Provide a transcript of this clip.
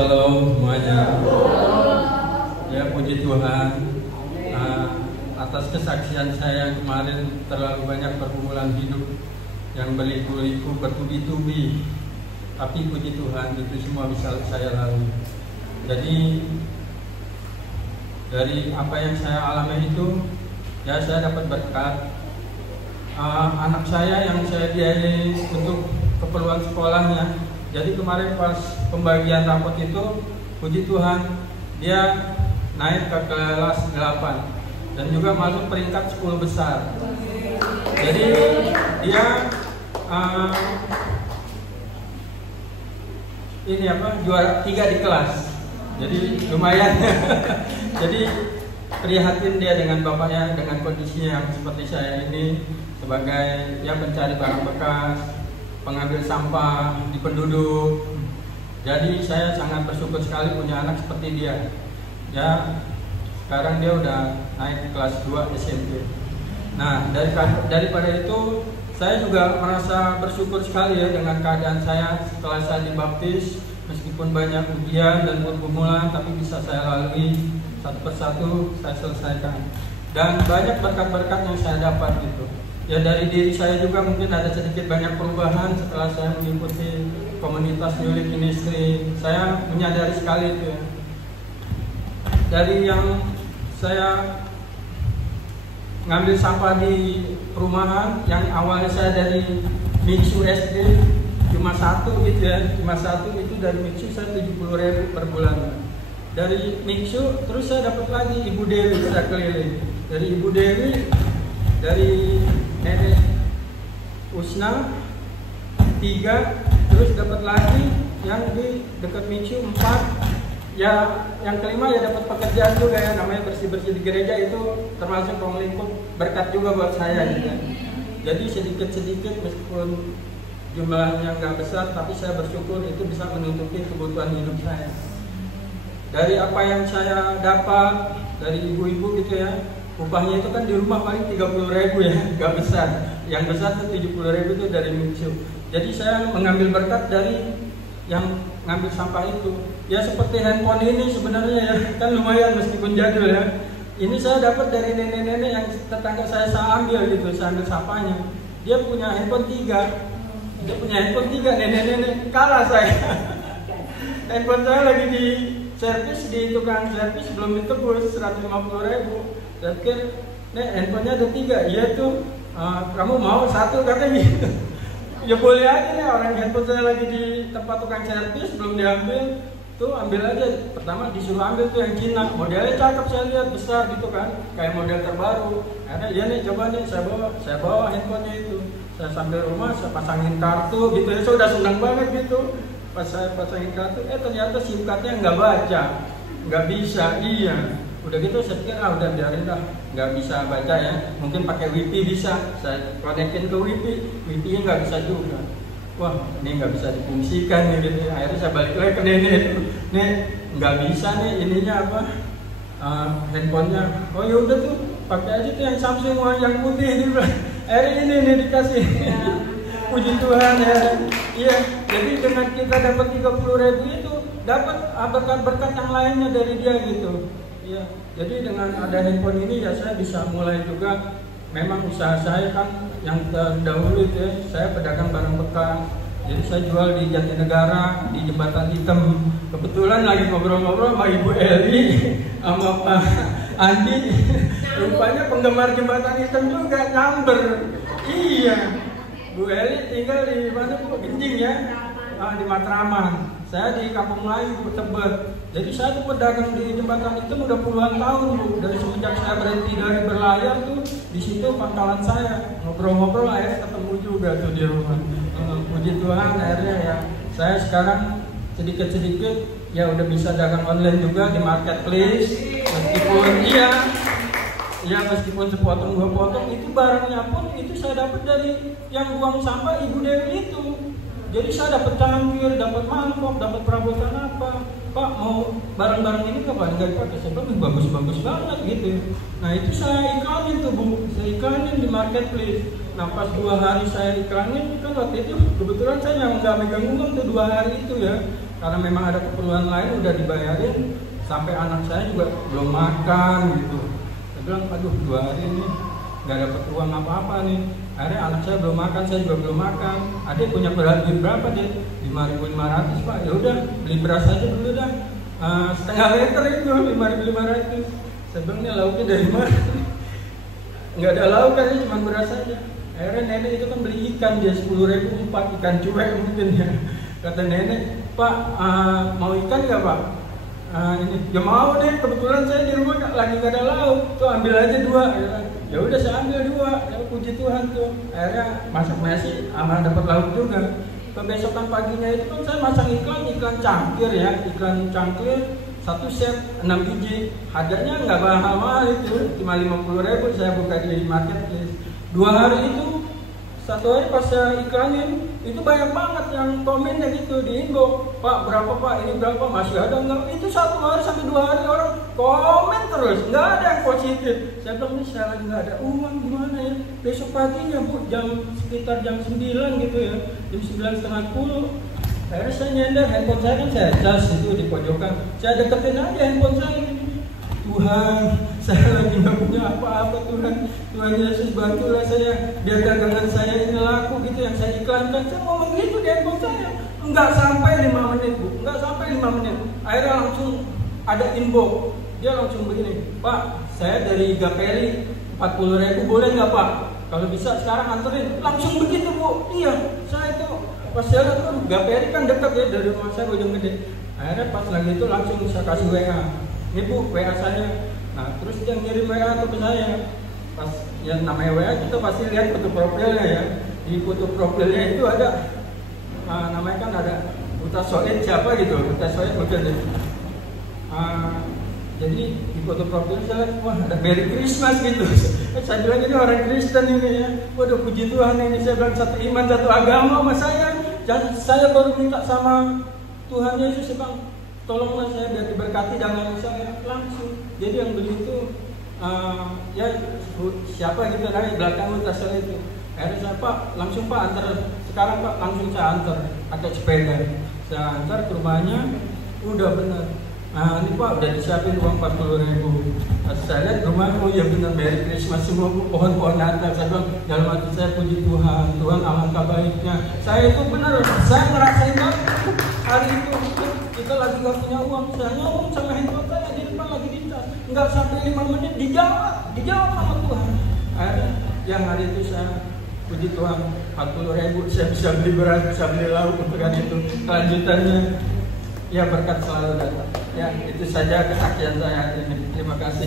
Shalom semuanya. Ya puji Tuhan, atas kesaksian saya yang kemarin terlalu banyak pergumulan hidup yang berliku-liku, bertubi-tubi. Tapi puji Tuhan itu semua bisa saya lalui. Jadi dari apa yang saya alami itu, ya saya dapat berkat. Anak saya yang saya biayai untuk keperluan sekolahnya. Jadi kemarin pas pembagian rapot itu, puji Tuhan, dia naik ke kelas 8 dan juga masuk peringkat 10 besar. Jadi dia juara 3 di kelas. Jadi lumayan. Jadi prihatin dia dengan bapaknya, dengan kondisinya yang seperti saya ini, sebagai pencari barang bekas, pengambil sampah di penduduk. Jadi saya sangat bersyukur sekali punya anak seperti dia. Ya, sekarang dia udah naik kelas 2 SMP. Nah, daripada itu saya juga merasa bersyukur sekali ya dengan keadaan saya setelah saya dibaptis. Meskipun banyak ujian dan pergumulan, tapi bisa saya lalui satu persatu, saya selesaikan. Dan banyak berkat-berkat yang saya dapat gitu. Ya dari diri saya juga mungkin ada sedikit banyak perubahan setelah saya mengikuti komunitas New Life Ministry. Saya menyadari sekali itu ya. Dari yang saya ngambil sampah di perumahan, yang awalnya saya dari Mixu SD cuma satu gitu ya, cuma satu itu dari Mixu saya 70.000 per bulan. Dari Mixu terus saya dapat lagi Ibu Dewi, saya keliling. Dari Ibu Dewi, dari Nenek Usna 3, terus dapat lagi yang di dekat Mixu 4. Ya, yang kelima ya dapat pekerjaan juga ya, namanya bersih-bersih di gereja, itu termasuk penglingkup berkat juga buat saya gitu. Jadi sedikit-sedikit meskipun jumlahnya nggak besar, tapi saya bersyukur itu bisa menutupi kebutuhan hidup saya. Dari apa yang saya dapat dari ibu-ibu gitu ya, upahnya itu kan di rumah paling 30.000 ya, nggak besar. Yang besar tuh 70.000 itu dari Mixu. Jadi saya mengambil berkat dari yang ngambil sampah itu. Ya seperti handphone ini sebenarnya ya, kan lumayan meskipun jadul ya. Ini saya dapat dari nenek-nenek yang tetangga saya ambil gitu, saya ambil sampahnya. Dia punya handphone 3. Dia punya handphone 3, nenek-nenek kalah saya. Handphone saya lagi di servis di tukang servis, belum ditebus 150.000. Saya pikir, nek handphonenya ada 3, iya tuh. Kamu mau 1 katanya gitu. Ya boleh aja nih, orang handphone saya lagi di tempat tukang servis belum diambil, tuh ambil aja. Pertama disuruh ambil tuh yang Cina, modelnya cakep saya lihat, besar gitu kan, kayak model terbaru. Karena iya nih, coba nih saya bawa handphonenya itu. Saya sambil rumah, saya pasangin kartu gitu ya, saya udah senang banget gitu. Pas saya pasangin kartu, ternyata SIM cardnya nggak baca, nggak bisa, iya. Udah gitu saya pikir, udah biarin lah, nggak bisa baca ya, mungkin pakai WiFi bisa, saya konekin ke WiFi, WiFi-nya nggak bisa juga. Wah, ini nggak bisa difungsikan nih gitu. Akhirnya saya balik lagi ke nenek itu, nih nggak bisa nih ininya apa, handphonenya. Oh ya udah tuh, pakai aja tuh yang Samsung yang putih itu. Akhirnya ini dikasih. Puji Tuhan ya. Iya, jadi dengan kita dapat 30.000 itu dapat berkat-berkat yang lainnya dari dia gitu. Iya, jadi dengan ada handphone ini ya saya bisa mulai juga. Memang usaha saya kan yang terdahulu itu ya, saya pedagang barang bekas. Jadi saya jual di Jatinegara, di Jembatan Hitam. Kebetulan lagi ngobrol-ngobrol sama Ibu Eli, sama Pak Andi. Rupanya penggemar Jembatan Hitam juga, nyamber. Iya, Bu Eli tinggal di mana Bu? Genjing ya, di Matraman. Saya di Kampung Melayu, Bu, Tebet. Jadi saya tuh pedagang di Jembatan Hitam udah puluhan tahun Bu. Dari semenjak saya berhenti dari berlayar tuh, di situ pangkalan saya. Ngobrol-ngobrol akhirnya ketemu juga tuh di rumah. Puji Tuhan akhirnya ya, saya sekarang sedikit-sedikit ya udah bisa dagang online juga di marketplace. Meskipun sepotong 2 potong, itu barangnya pun itu saya dapat dari yang buang sampah Ibu Dewi itu. Jadi saya dapat cangkir, dapat mangkok, dapat perabotan apa. Pak mau barang-barang ini kapan nggak dipakai? Saya bilang bagus-bagus banget gitu. Nah itu saya iklanin tuh Bu, saya iklanin di marketplace. Nah pas 2 hari saya iklanin, kan waktu itu kebetulan saya yang nggak megang uang tuh 2 hari itu ya. karena memang ada keperluan lain udah dibayarin, sampai anak saya juga belum makan gitu. Saya bilang aduh 2 hari ini nggak dapat uang apa-apa nih. Akhirnya anak saya belum makan, saya juga belum makan. Adik punya berat berapa dia? 5.500 Pak. Ya udah beli beras aja dulu dah. Setengah liter itu 5.500. Saya bilang ini lauknya dari mana? Nggak ada lauk kan, cuma beras aja. Akhirnya nenek itu kan beli ikan, dia 10.000 4 ikan cuek mungkin ya. Kata nenek, Pak mau ikan nggak Pak? Ini ya mau deh, kebetulan saya di rumah lagi nggak ada lauk, tuh ambil aja 2. Ya udah saya ambil 2, ya puji Tuhan tuh. Akhirnya masak nasi, amal dapat lauk juga. Kebesokan paginya itu kan saya masang iklan cangkir ya, iklan cangkir 1 set 6 biji, harganya nggak mahal-mahal itu, cuma 50.000 saya buka di marketplace. 2 hari itu, 1 hari pas saya iklanin, itu banyak banget yang komennya gitu di inbox, Pak berapa Pak, ini berapa, masih ada nggak? Itu 1 hari sampai 2 hari orang komen terus, nggak ada yang positif. Saya bilang ini saya lagi nggak ada uang, gimana ya? Besok paginya Bu, sekitar jam 9 gitu ya, jam 9:30. Akhirnya saya nyender, handphone saya kan saya cas itu di pojokan, saya deketin aja handphone saya. Tuhan, saya lagi nggak punya apa-apa Tuhan. Tuhan Yesus bantulah saya, biar dagangan saya ini laku gitu yang saya iklankan. Saya ngomong gitu di handphone saya. Enggak sampai 5 menit Bu, enggak sampai 5 menit. Akhirnya langsung ada inbox, dia langsung begini, Pak, saya dari Gaperi 40.000 boleh nggak Pak? Kalau bisa sekarang anterin. Langsung begitu Bu, iya, saya itu pas saya lihat kan Gaperi kan dekat ya dari rumah saya Bojonggede. Akhirnya pas lagi itu langsung saya kasih WA. Ini Bu, WA saya. Nah, terus dia ngirim WA ke saya. Pas yang namanya WA kita pasti lihat foto profilnya ya. Di foto profilnya itu ada namanya kan ada Uta Soid siapa gitu. Uta Soid bukan deh. Jadi di foto profil saya lihat, wah ada Merry Christmas gitu. Saya bilang ini orang Kristen ini ya. Waduh puji Tuhan ini, saya bilang satu iman satu agama sama saya. Dan saya baru minta sama Tuhan Yesus Bang, tolonglah saya biar diberkati dagangan saya langsung. Jadi yang beli itu ya siapa gitu dari belakang tasnya itu. Akhirnya saya Pak langsung Pak antar sekarang Pak, langsung saya antar pakai sepeda. Saya antar ke rumahnya, udah benar. Nah ini Pak udah disiapin uang 40.000. Saya lihat rumah, oh ya benar Merry Christmas semua pohon-pohon Natal. Saya bilang dalam hati saya puji Tuhan, Tuhan alangkah baiknya. Saya itu benar, saya ngerasain hari itu kita lagi nggak punya uang, saya ngomong sama handphone saya di depan lagi dicas, nggak sampai 5 menit dijawab sama Tuhan. Akhirnya yang hari itu saya puji Tuhan 40.000 saya bisa beli beras, bisa beli lauk untuk hari itu. Kelanjutannya ya berkat selalu datang. Ya itu saja kesaksian saya hari ini. Terima kasih.